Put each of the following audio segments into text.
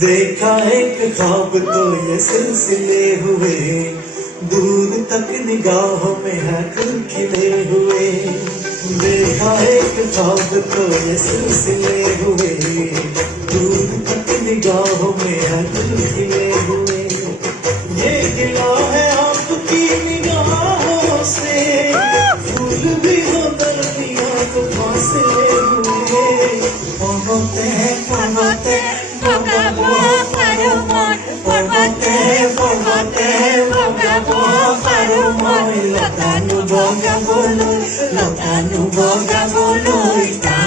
देखा एक ख्वाब तो ये सिलसिले हुए, दूर तक निगाहों में है दिल खिले हुए। देखा एक ख्वाब तो ये सिलसिले हुए, दूर तक निगाहों में है दिल खिले हुए। ये गिला है आपकी निगाहों से, फूल भी हो दर्दियां तो फासले हुए। पहुंचते हैं पहुंचते Lotanu boga bolo ita.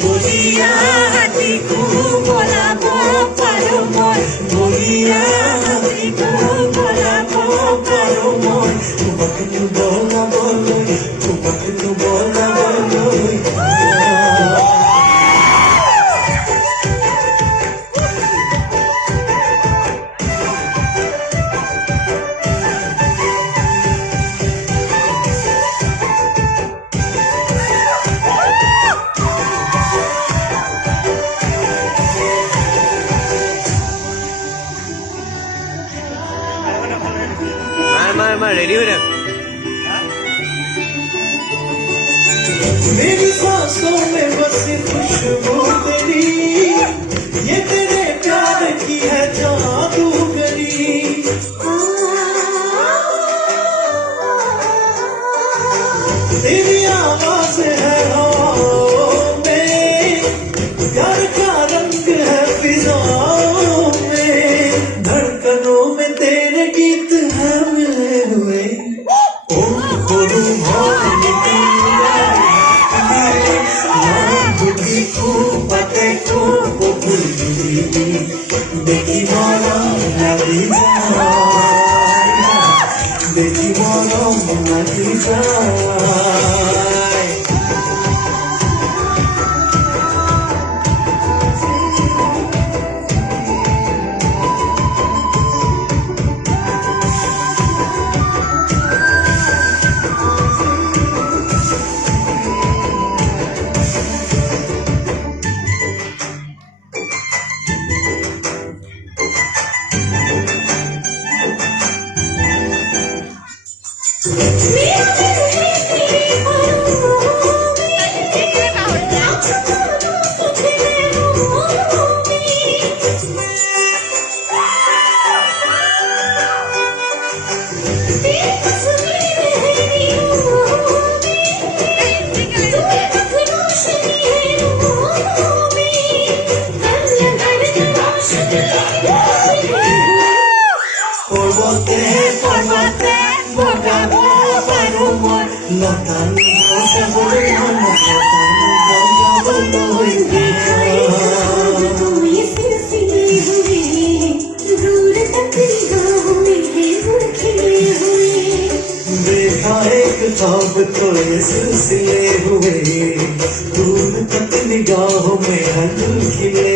Bolia hatiku bola bo parumoy, bolia hatiku bola bo parumoy. Tubaknu bola bolo, tubaknu bola bolo ita. Ready हो रहा मेरी सांसों में बसी खुशबू तेरी, ये तेरे प्यार की है जादूगरी। तेरी आवाज है हवाओं में, प्यार का रंग है फिजाओं में, धड़कनों में तेरे गीत है मिले हुए। देखी मोरो नदी जाए, देखी मोरो नदी जाए। देखा एक ख्वाब तो ये सिलसिले हुए, दूर तक निगाहों में है दिल खिले